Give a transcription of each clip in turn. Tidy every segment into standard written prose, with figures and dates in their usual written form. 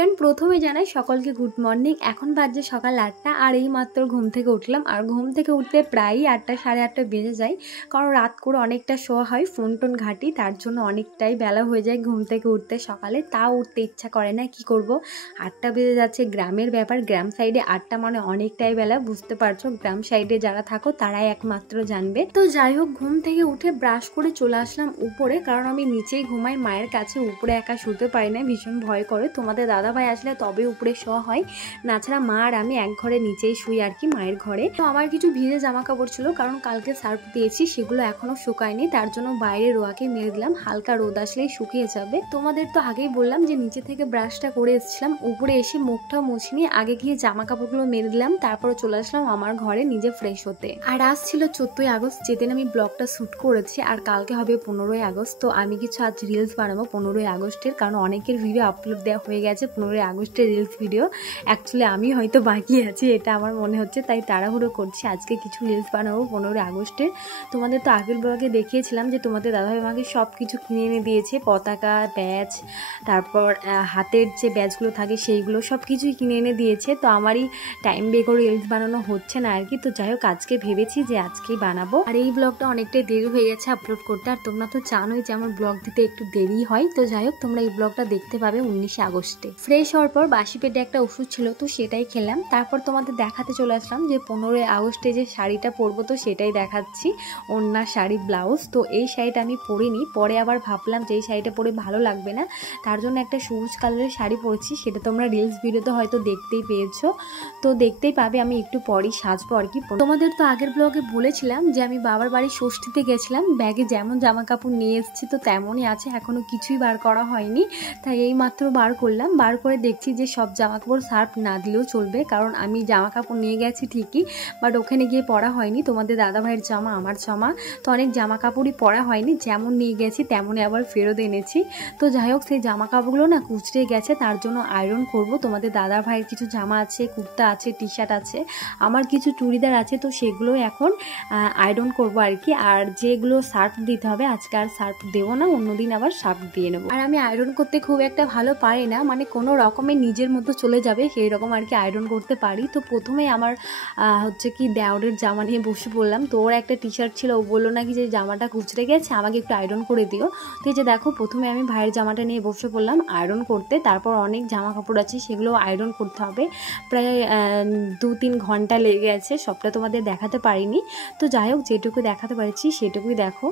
Everyone, প্রথমে জানাই সকলকে গুড মর্নিং। এখন বাজে সকাল 8টা আর এই মাত্র ঘুম থেকে উঠলাম। আর ঘুম থেকে উঠতে প্রায়ই 8টা সাড়ে 8টা বেজে যায়, কারণ রাত করে অনেকটা শোয়া হয়, ফোন টোন ঘাঁটি, তার জন্য অনেকটাই বেলা হয়ে যায় ঘুম থেকে উঠতে সকালে। তাও উঠতে ইচ্ছা করে না, কি করব, 8টা বেজে যাচ্ছে। গ্রামের ব্যাপার, গ্রাম সাইডে 8টা মানে অনেকটাই বেলা, বুঝতে পারছো। গ্রাম সাইডে যারা থাকো তারাই একমাত্র জানবে। তো যাই হোক, ঘুম থেকে উঠে ব্রাশ করে চলে আসলাম উপরে, কারণ আমি নিচেই ঘুমাই মায়ের কাছে, উপরে একা শুতে পারি না, ভীষণ ভয় করে। তোমাদের দাদাভাই আসলে তবে উপরে শোয়া হয়, নাছাড়া মা আর আমি এক ঘরে নিচেই শুই আর কি, মায়ের ঘরে। তো আমার কিছু ভিজে জামা কাপড় ছিল, কারণ কালকে সার্ফ দিয়েছি, সেগুলো এখনো শুকায়নি, তার জন্য বাইরে রোয়াকে মেরে দিলাম, হালকা রোদ আসলেই শুকিয়ে যাবে। তোমাদের তো আগেই বললাম যে নিচে থেকে ব্রাশটা করে এসেছিলাম, উপরে এসে মুখটা মুছিনি, আগে গিয়ে জামা কাপড়গুলো মেরে দিলাম, তারপরে চলে আসলাম আমার ঘরে নিজে ফ্রেশ হতে। আর আজ ছিল 14ই আগস্ট, যেদিন আমি ব্লগটা শুট করেছি, আর কালকে হবে 15ই আগস্ট। তো আমি কিছু আজ রিলস বানাবো 15ই আগস্টের, কারণ অনেকের ভিডিও আপলোড দেওয়া হয়ে গেছে 15ই আগস্টের রিলস ভিডিও। অ্যাকচুয়ালি আমি হয়তো বাকি আছি, এটা আমার মনে হচ্ছে, তাই তাড়াহুড়ো করছি, আজকে কিছু রিলস বানাবো 15ই আগস্টের। তোমাদের তো আগের ব্লগে দেখিয়েছিলাম যে তোমাদের দাদাভাই আমাকে সব কিছু কিনে এনে দিয়েছে, পতাকা, ব্যাজ, তারপর হাতের যে ব্যাজগুলো থাকে সেইগুলো সব কিছুই কিনে এনে দিয়েছে। তো আমারই টাইম বের করে রিলস বানানো হচ্ছে না আর কি। তো যাই হোক, আজকে ভেবেছি যে আজকেই বানাবো। আর এই ব্লগটা অনেকটাই দেরি হয়ে গেছে আপলোড করতে, আর তোমরা তো জানোই যে আমার ব্লগ দিতে একটু দেরি হয়। তো যাই হোক, তোমরা এই ব্লগটা দেখতে পাবে 19 আগস্টে। ফ্রেশ হওয়ার পর বাসি পেটে একটা ওষুধ ছিল, তো সেটাই খেলাম। তারপর তোমাদের দেখাতে চলে আসলাম যে 15ই আগস্টে যে শাড়িটা পরবো, তো সেটাই দেখাচ্ছি, ওড়না, শাড়ি, ব্লাউজ। তো এই শাড়িটা আমি পরিনি, পরে আবার ভাবলাম যে এই শাড়িটা পরে ভালো লাগবে না, তার জন্য একটা সবুজ কালারের শাড়ি পরেছি, সেটা তোমরা রিলস ভিডিওতে হয়তো দেখতেই পেয়েছো, তো দেখতেই পাবে। আমি একটু পরই সাজবো আর কি। তোমাদের তো আগের ব্লগে বলেছিলাম যে আমি বাবার বাড়ি ষষ্ঠীতে গেছিলাম, ব্যাগে যেমন জামা কাপড় নিয়ে এসেছি তো তেমনই আছে, এখনো কিছুই বার করা হয়নি, তাই এই মাত্র বার করলাম। বার করে দেখছি যে সব জামা কাপড় সার্ফ না দিলেও চলবে, কারণ আমি জামা কাপড় নিয়ে গেছি ঠিকই, বাট ওখানে গিয়ে পরা হয়নি। তোমাদের দাদা ভাইয়ের জামা, আমার জামা, তো অনেক জামা কাপড়ই পরা হয়নি, যেমন নিয়ে গেছি তেমনই আবার ফেরত এনেছি। তো যাই হোক, সেই জামা কাপড়গুলো না কুচড়ে গেছে, তার জন্য আয়রন করব। তোমাদের দাদা ভাইয়ের কিছু জামা আছে, কুর্তা আছে, টি শার্ট আছে, আমার কিছু চুড়িদার আছে, তো সেগুলো এখন আয়রন করব আর কি। আর যেগুলো সার্ফ দিতে হবে, আজকে আর সার্ফ দেবো না, অন্যদিন আবার সার্ফ দিয়ে নেবো। আর আমি আয়রন করতে খুব একটা ভালো পারি না, মানে কোনো রকমের নিজের মতো চলে যাবে সেই রকম আর কি আয়রন করতে পারি। তো প্রথমে আমার হচ্ছে কি দেওরের জামা নিয়ে বসে পড়লাম। তো ওর একটা টি শার্ট ছিল, ও বললো নাকি যে জামাটা কুচড়ে গেছে, আমাকে একটু আয়রন করে দিও। তো এই যে দেখো, প্রথমে আমি ভাইয়ের জামাটা নিয়ে বসে পড়লাম আয়রন করতে। তারপর অনেক জামা কাপড় আছে, সেগুলো আয়রন করতে হবে, প্রায় 2-3 ঘন্টা লেগে গেছে, সবটা তোমাদের দেখাতে পারিনি। তো যাই হোক, যেটুকু দেখাতে পারছি সেটুকুই দেখো।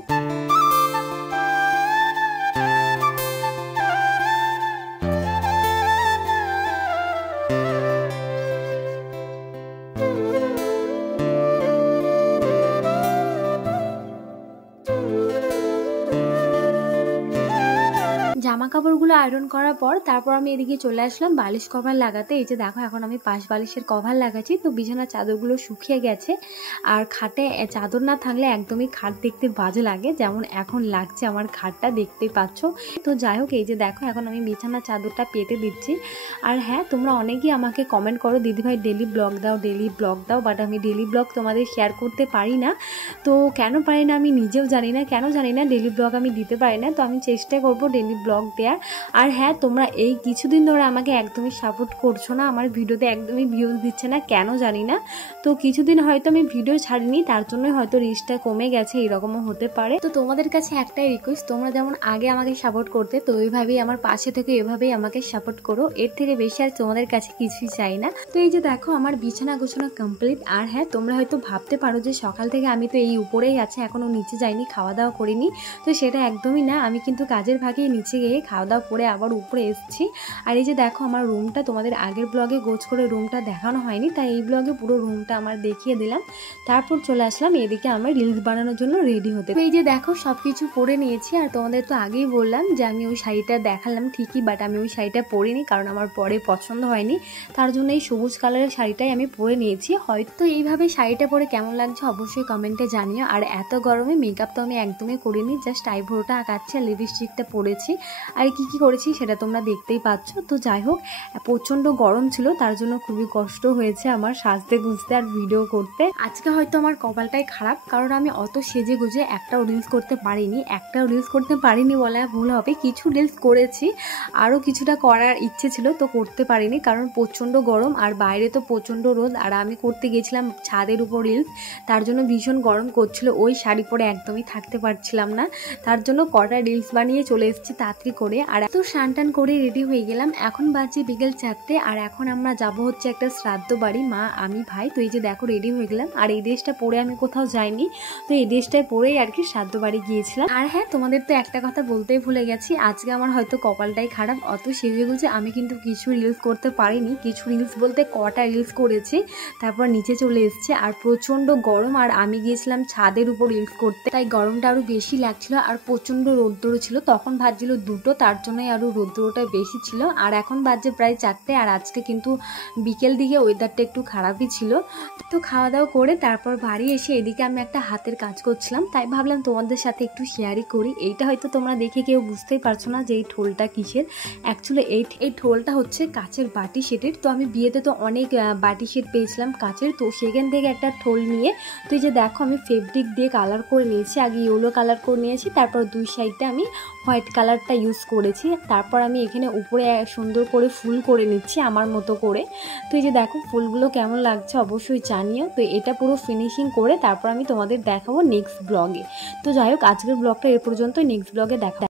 জামা কাপড়গুলো আয়রন করার পর তারপর আমি এদিকে চলে আসলাম বালিশ কভার লাগাতে। এই যে দেখো, এখন আমি পাশ বালিশের কভার লাগাচ্ছি। তো বিছানার চাদরগুলো শুকিয়ে গেছে, আর খাটে চাদর না থাকলে একদমই খাট দেখতে বাজে লাগে, যেমন এখন লাগছে আমার খাটটা, দেখতেই পাচ্ছ। তো যাই হোক, এই যে দেখো, এখন আমি বিছানার চাদরটা পেতে দিচ্ছি। আর হ্যাঁ, তোমরা অনেকেই আমাকে কমেন্ট করো, দিদিভাই ডেলি ব্লগ দাও, ডেলি ব্লগ দাও, বাট আমি ডেলি ব্লগ তোমাদের শেয়ার করতে পারি না। তো কেন পারি না আমি নিজেও জানি না, কেন জানি না ডেলি ব্লগ আমি দিতে পারি না। তো আমি চেষ্টা করবো ডেলি ব্লগ দেওয়ার। আর হ্যাঁ, তোমরা এই কিছুদিন ধরে আমাকে একদমই সাপোর্ট করছো না, আমার ভিডিওতে একদমই ভিউজ দিচ্ছে না, কেন জানি না। তো কিছুদিন হয়তো আমি ভিডিও ছাড়িনি, তার জন্যই হয়তো রিচটা কমে গেছে, এরকমও হতে পারে। তো তোমাদের কাছে একটাই রিকোয়েস্ট, তোমরা যেমন আগে আমাকে সাপোর্ট করতে, তো ওইভাবেই আমার পাশে থেকে এভাবেই আমাকে সাপোর্ট করো, এর থেকে বেশি আর তোমাদের কাছে কিছুই চাই না। তো এই যে দেখো, আমার বিছানা গোছানো কমপ্লিট। আর হ্যাঁ, তোমরা হয়তো ভাবতে পারো যে সকাল থেকে আমি তো এই উপরেই আছি, এখনো নিচে যাইনি, খাওয়া দাওয়া করিনি। তো সেটা একদমই না, আমি কিন্তু কাজের ভাগেই নিচে গিয়ে খাওয়া দাওয়া করে আবার উপরে এসেছি। আর এই যে দেখো, আমার রুমটা তোমাদের আগের ব্লগে গোছ করে রুমটা দেখানো হয়নি, তাই এই ব্লগে পুরো রুমটা আমার দেখিয়ে দিলাম। তারপর চলে আসলাম এদিকে আমার রিলস বানানোর জন্য রেডি হতে। এই যে দেখো, সবকিছু পরে নিয়েছি। আর তোমাদের তো আগেই বললাম যে আমি ওই শাড়িটা দেখালাম ঠিকই, বাট আমি ওই শাড়িটা পরিনি, কারণ আমার পরে পছন্দ হয়নি, তার জন্য এই সবুজ কালারের শাড়িটাই আমি পরে নিয়েছি। হয়তো এইভাবে শাড়িটা পরে কেমন লাগছে অবশ্যই কমেন্টে জানিও। আর এত গরমে মেকআপ তো আমি একদমই করিনি, জাস্ট আইব্রোটা আঁকাচ্ছি আর লিপস্টিকটা পরেছি। আর কি কি করেছি সেটা তোমরা দেখতেই পাচ্ছ। তো যাই হোক, প্রচণ্ড গরম ছিল, তার জন্য খুবই কষ্ট হয়েছে আমার সাজতে গুজতে আর ভিডিও করতে। আজকে হয়তো আমার কপালটাই খারাপ, কারণ আমি অত সেজে গুজে একটাও রিলস করতে পারিনি বলা ভুল হবে। কিছু রিলস করেছি, আরও কিছুটা করার ইচ্ছে ছিল, তো করতে পারিনি কারণ প্রচণ্ড গরম আর বাইরে তো প্রচণ্ড রোদ। আর আমি করতে গেছিলাম ছাদের উপর রিলস, তার জন্য ভীষণ গরম করছিল, ওই শাড়ি পরে একদমই থাকতে পারছিলাম না। তার জন্য কটা রিলস বানিয়ে চলে এসেছি তাড়াতাড়ি করে। আর তো স্নান টান করে রেডি হয়ে গেলাম। এখন বাজে বিকেল 4টে, আর এখন আমরা যাব হচ্ছে একটা শ্রাদ্ধ বাড়ি, মা আমি ভাই। তো এই যে দেখো রেডি হয়ে গেলাম, আর এই ড্রেসটা পরে আমি কোথাও যাইনি, তো এই ড্রেসটাই পরেই আর কি শ্রাদ্ধ বাড়ি গিয়েছিলাম। আর হ্যাঁ, তোমাদের তো একটা কথা বলতেই ভুলে গেছি, আজকে আমার হয়তো কপালটাই খারাপ, অত সেজে গুজে আমি কিন্তু কিছু রিলস করতে পারিনি। কিছু রিলস বলতে কটা রিলস করেছি, তারপর নিচে চলে এসেছে। আর প্রচণ্ড গরম, আর আমি গিয়েছিলাম ছাদের উপর রিলস করতে, তাই গরমটা আরও বেশি লাগছিল। আর প্রচণ্ড রৌদ্র ছিল, তখন ভাজছিল 2টো, তার জন্যই আরও রৌদ্রটা বেশি ছিল। আর এখন বাজে প্রায় 4টে, আর আজকে কিন্তু বিকেল দিকে ওয়েদারটা একটু খারাপই ছিল। তো খাওয়া দাওয়া করে তারপর বাড়ি এসে এদিকে আমি একটা হাতের কাজ করছিলাম, তাই ভাবলাম তোমাদের সাথে একটু শেয়ারই করি। এইটা হয়তো তোমরা দেখে কেউ বুঝতেই পারছো না যে এই ঠোলটা কিসের। অ্যাকচুয়ালি এই ঠোলটা হচ্ছে কাচের বাটি সেটের। তো আমি বিয়েতে তো অনেক বাটি সেট পেয়েছিলাম কাচের, তো সেখান থেকে একটা ঠোল নিয়ে, তো এই যে দেখো আমি ফেব্রিক দিয়ে কালার করে নিয়েছি। আগে ইয়েলো কালার করে নিয়েছি, তারপর দুই সাইডে আমি হোয়াইট কালারটা ইউজ করেছি। তারপর আমি এখানে উপরে সুন্দর করে ফুল করে নিচ্ছি আমার মতো করে। তো এই যে দেখো ফুলগুলো কেমন লাগছে অবশ্যই জানিও। তো এটা পুরো ফিনিশিং করে তারপর আমি তোমাদের দেখাবো নেক্সট ব্লগে। তো যাই হোক, আজকের ব্লগটা এ পর্যন্ত, নেক্সট ব্লগে দেখা।